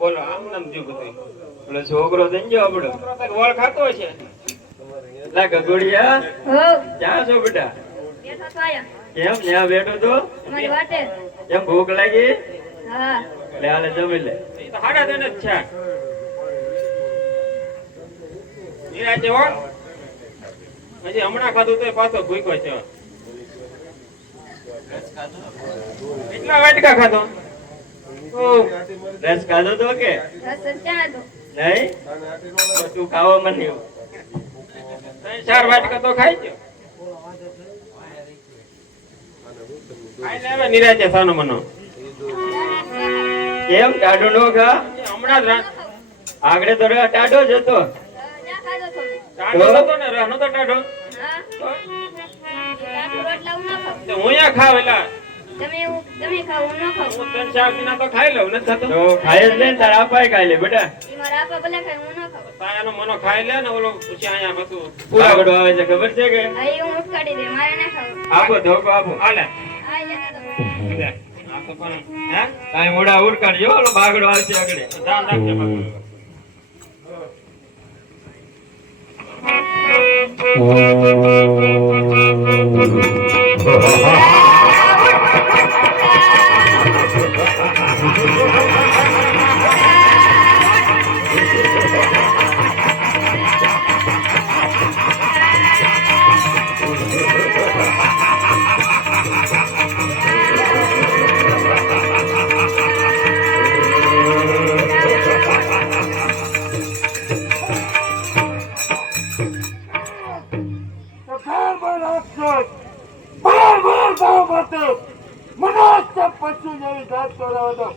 બોલો આમ નામ થયું બધું પેલો છોકરો થઈ ગયો આપડો વળ ખાતો છે લા ગગોડિયા ક્યાં છો બેટા કેમ ત્યાં બેઠો તો કેમ ભૂખ લાગી લે હાલે જમી લે હાડા તને જ છે નિરાજે હો હજી હમણાં ખાધું તો પાછો ભૂખ્યો છે કેટલા વાટકા ખાધો રસ ખાધો તો કે નહીં તું ખાવા મને 4 વાટકા તો ખાઈ ગયો ખાઈ લેવા નિરાજે સાનો મનો કેમ ટાઢો નો ખા હમણાં જ આગળ તો ટાઢો જ હતો ટાઢો હતો ને રહનો તો ટાઢો હું યા ખાવ એલા તમે ખાવ ન ખાવ હું 3-4 દિના તો ખાઈ લઉં ન થતો તો ખાય જ લે તાર આપાય ખાઈ લે બેટા ઈ મારા આપા ભલે ખાય હું ન ખાવ તાયાનો મનો ખાઈ લે ને ઓલો પછી આયા બધું પૂરા ગડો આવે છે ખબર છે કે આ હું ઉઠાડી દે મારે ના ખાવ આપો ધોકો આપો આલે આ લે આ તો પણ હે કાઈ મોડા ઉરકાડજો ઓલો બાગડો આવશે આગળ ધ્યાન રાખજો બાગડો મનોજ પશુ જેવી જાત કરાવો તો